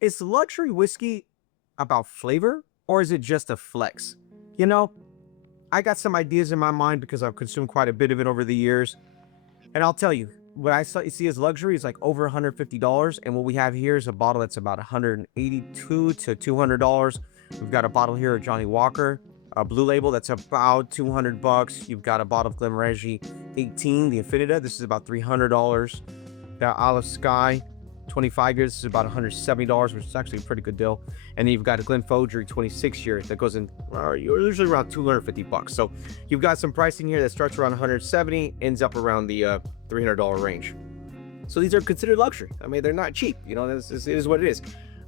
Is luxury whiskey about flavor or is it just a flex? You know, I got some ideas in my mind because I've consumed quite a bit of it over the years. And I'll tell you, what see as luxury is like over $150. And what we have here is a bottle that's about $182 to $200. We've got a bottle here of Johnnie Walker, a blue label that's about $200. You've got a bottle of Glenmorangie 18, the Infinita. This is about $300. Got Olive Skye, 25 years. This is about $170, which is actually a pretty good deal. And then you've got a Glen Fohdry 26 years that goes in usually around $250. So you've got some pricing here that starts around 170, ends up around the $300 range. So these are considered luxury. I mean, they're not cheap. You know, it is what it is.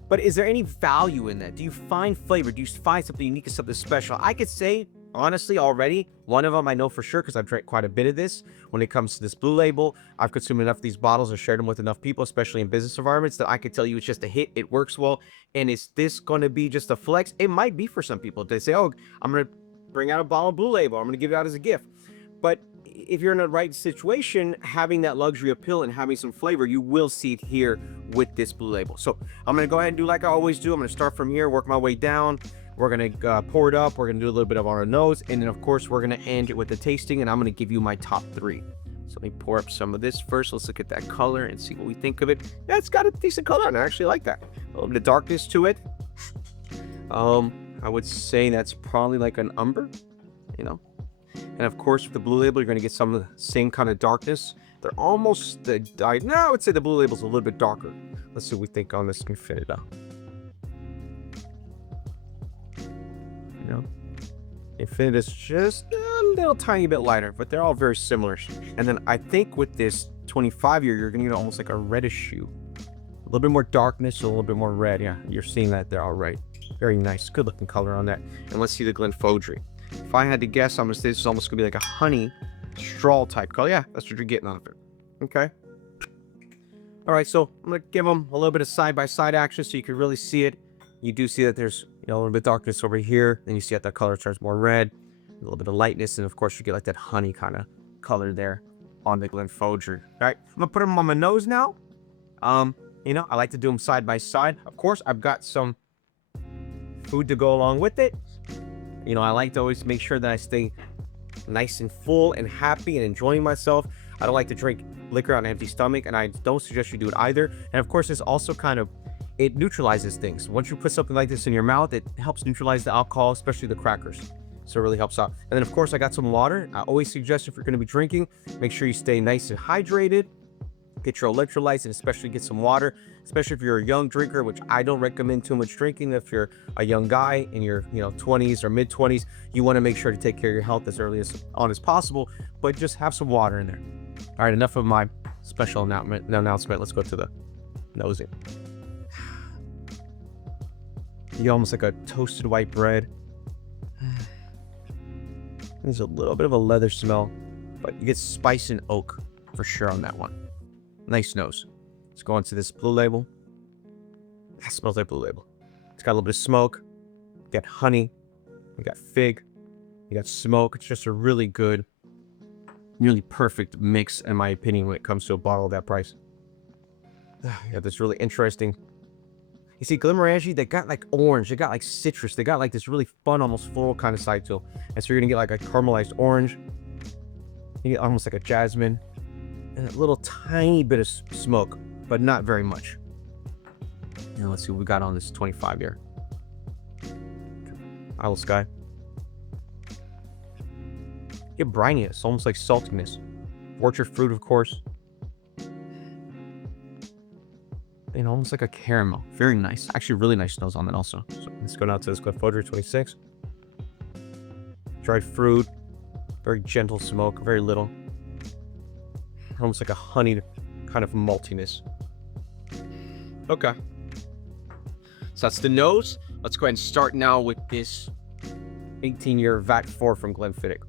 But is there any value in that? Do you find flavor? Do you find something unique and something special? I could say, honestly, already, one of them I know for sure because I've drank quite a bit of this. When it comes to this blue label, I've consumed enough of these bottles or shared them with enough people, especially in business environments, that I could tell you it's just a hit. It works well. And is this going to be just a flex? It might be for some people. They say, oh, I'm going to bring out a bottle of blue label. I'm going to give it out as a gift. But if you're in the right situation, having that luxury appeal and having some flavor, you will see it here with this blue label. So I'm going to go ahead and do like I always do. I'm going to start from here, work my way down. We're going to pour it up. We're going to do a little bit of on our nose. And then, of course, we're going to end it with the tasting. And I'm going to give you my top three. So let me pour up some of this first. Let's look at that color and see what we think of it. Yeah, it's got a decent color, and I actually like that. A little bit of darkness to it. I would say that's probably like an umber, you know. And of course, with the blue label, you're going to get some of the same kind of darkness. They're almost the no, I would say the blue label's a little bit darker. Let's see what we think on this Infinita. You know, Infinita's just a little tiny bit lighter, but they're all very similar. And then I think with this 25-year, you're going to get almost like a reddish hue. A little bit more darkness, a little bit more red. Yeah, you're seeing that there all right. Very nice, good looking color on that. And let's see the Glen Fohdry. If I had to guess, I'm gonna say this is almost gonna be like a honey straw type color. Yeah, that's what you're getting out of it. Okay. All right, so I'm gonna give them a little bit of side-by-side action so you can really see it. You do see that there's a little bit of darkness over here. Then you see that the color turns more red, a little bit of lightness, and of course you get like that honey kind of color there on the Glen Fohdry. All right, I'm gonna put them on my nose now. You know, I like to do them side by side. Of course, I've got some food to go along with it. You know, I like to always make sure that I stay nice and full and happy and enjoying myself. I don't like to drink liquor on an empty stomach, and I don't suggest you do it either. And of course, this also kind of, it neutralizes things. Once you put something like this in your mouth, it helps neutralize the alcohol, especially the crackers. So it really helps out. And then of course, I got some water. I always suggest if you're going to be drinking, make sure you stay nice and hydrated. Get your electrolytes and especially get some water, especially if you're a young drinker, which I don't recommend too much drinking. If you're a young guy in your 20s or mid 20s, you want to make sure to take care of your health as early as possible, but just have some water in there. All right, enough of my special announcement. Let's go to the nosing. You almost like a toasted white bread. There's a little bit of a leather smell, but you get spice and oak for sure on that one. Nice nose. Let's go into this blue label. That smells like blue label. It's got a little bit of smoke. You got honey. You got fig. You got smoke. It's just a really good, really perfect mix, in my opinion, when it comes to a bottle of that price. You got this really interesting. You see, Glenmorangie, they got like orange. They got like citrus. They got like this really fun, almost floral kind of side to them. And so you're going to get like a caramelized orange. You get almost like a jasmine. And a little tiny bit of smoke, but not very much. Now let's see what we got on this 25-year. Isle Skye. You get brininess, almost like saltiness. Orchard fruit, of course. And almost like a caramel. Very nice. Actually, really nice nose on that also. So let's go now to this Glen Fohdry 26. Dried fruit. Very gentle smoke. Very little. Almost like a honey kind of maltiness. Okay. So that's the nose. Let's go ahead and start now with this 18-year VAT 4 from Glenfiddich.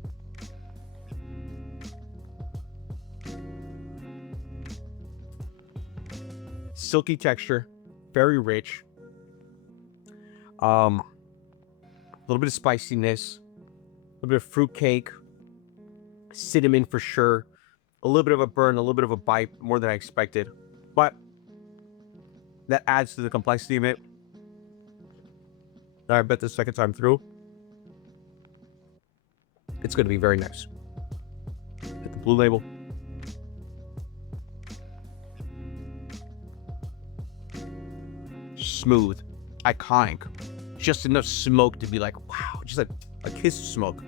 Silky texture, very rich. A little bit of spiciness, a little bit of fruit cake, cinnamon for sure. A little bit of a burn, a little bit of a bite, more than I expected. But That adds to the complexity of it. I bet the second time through, it's going to be very nice. Hit the blue label. Smooth, iconic, just enough smoke to be like, wow, just a kiss of smoke.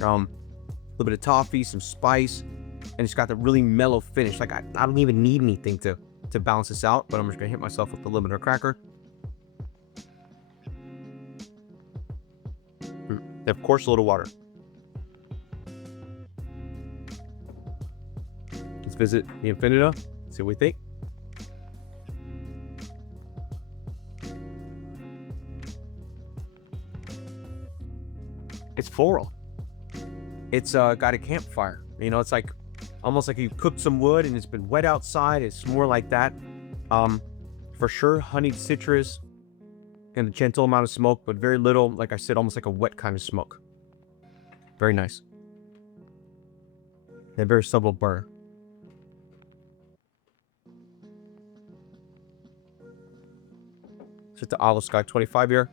A little bit of toffee, some spice, and it's got the really mellow finish. Like I don't even need anything to balance this out, but I'm just gonna hit myself with the limiter cracker. And of course, a little water. Let's visit the Infinita, see what we think. It's floral. It's got a campfire. You know, it's like almost like you cooked some wood and it's been wet outside. It's more like that. For sure, honeyed citrus and a gentle amount of smoke, but very little, like I said, almost like a wet kind of smoke. Very nice. And very subtle burn. It's the Olive Skye 25 year.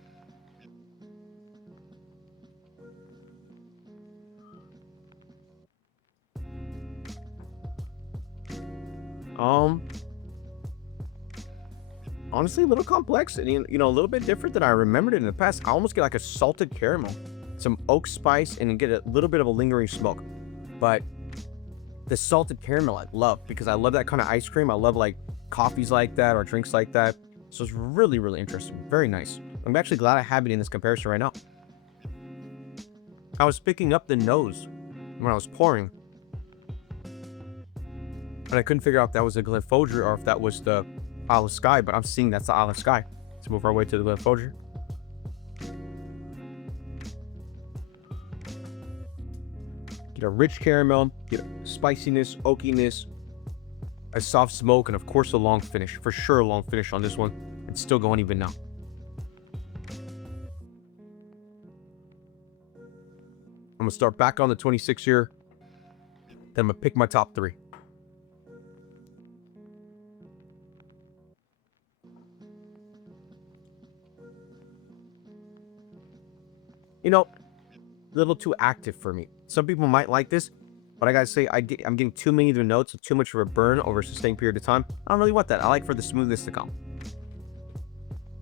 Honestly, a little complex and, you know, a little bit different than I remembered it in the past. I almost get like a salted caramel, some oak spice, and get a little bit of a lingering smoke. But the salted caramel I love, because I love that kind of ice cream. I love like coffees like that or drinks like that. So it's really, really interesting. Very nice. I'm actually glad I have it in this comparison right now. I was picking up the nose when I was pouring, and I couldn't figure out if that was the Glen Fohdry or if that was the Olive Skye, but I'm seeing that's the Olive Skye. Let's move our way to the Glen Fohdry. Get a rich caramel, get a spiciness, oakiness, a soft smoke, and of course a long finish. For sure a long finish on this one. It's still going even now. I'm gonna start back on the 26 year. Then I'm gonna pick my top three. You know, a little too active for me. Some people might like this, but I gotta say, I'm getting too many of the notes, too much of a burn over a sustained period of time. I don't really want that. I like for the smoothness to come.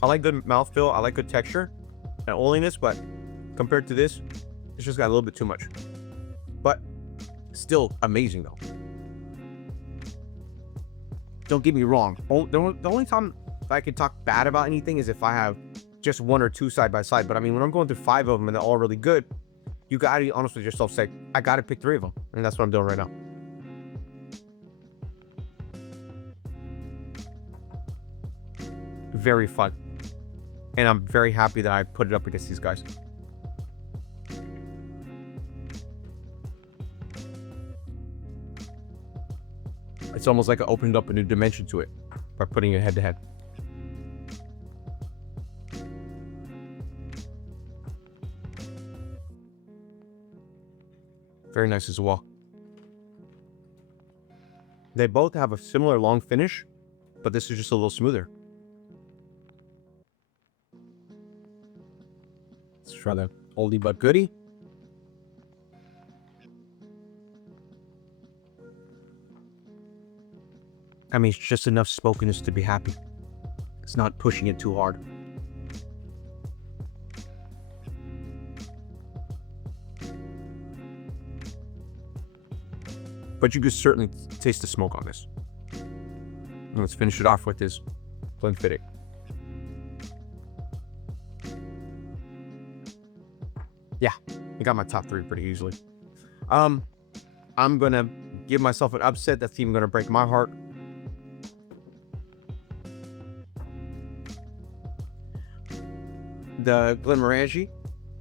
I like good mouthfeel. I like good texture and oiliness, but compared to this, it's just got a little bit too much. But still amazing though. Don't get me wrong. The only time I can talk bad about anything is if I have just one or two side by side. But I mean, when I'm going through 5 of them and they're all really good, you gotta be honest with yourself. Say, I gotta pick 3 of them, and that's what I'm doing right now. Very fun, and I'm very happy that I put it up against these guys. It's almost like I opened up a new dimension to it by putting it head to head. Very nice as well. They both have a similar long finish, but this is just a little smoother. Let's try the oldie but goodie. I mean, it's just enough smokiness to be happy. It's not pushing it too hard. But you can certainly taste the smoke on this. And let's finish it off with this Glenfiddich. Yeah, I got my top 3 pretty easily. I'm gonna give myself an upset that's even gonna break my heart. The Glenmorangie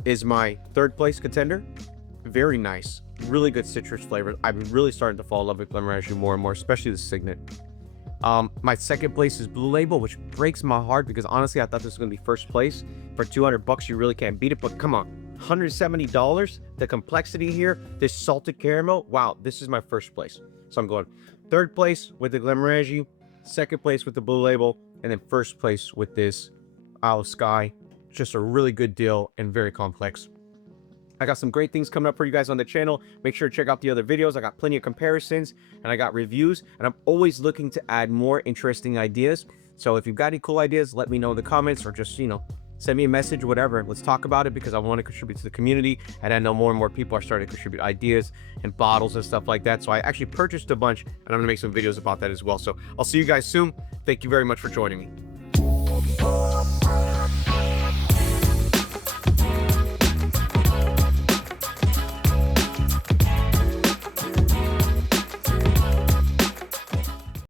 is my 3rd place contender. Very nice, really good citrus flavor. I'm really starting to fall in love with Glenmorangie more and more, especially the Signet. My 2nd place is Blue Label, which breaks my heart because honestly, I thought this was gonna be 1st place. For $200, you really can't beat it. But come on, $170. The complexity here, this salted caramel. Wow, this is my 1st place. So I'm going 3rd place with the Glenmorangie, 2nd place with the Blue Label, And then first place with this Isle of Skye. Just a really good deal and very complex. I got some great things coming up for you guys on the channel. Make sure to check out the other videos. I got plenty of comparisons and I got reviews, and I'm always looking to add more interesting ideas. So if you've got any cool ideas, let me know in the comments, or just, send me a message, whatever. Let's talk about it, because I want to contribute to the community, and I know more and more people are starting to contribute ideas and bottles and stuff like that. So I actually purchased a bunch, and I'm gonna make some videos about that as well. So I'll see you guys soon. Thank you very much for joining me.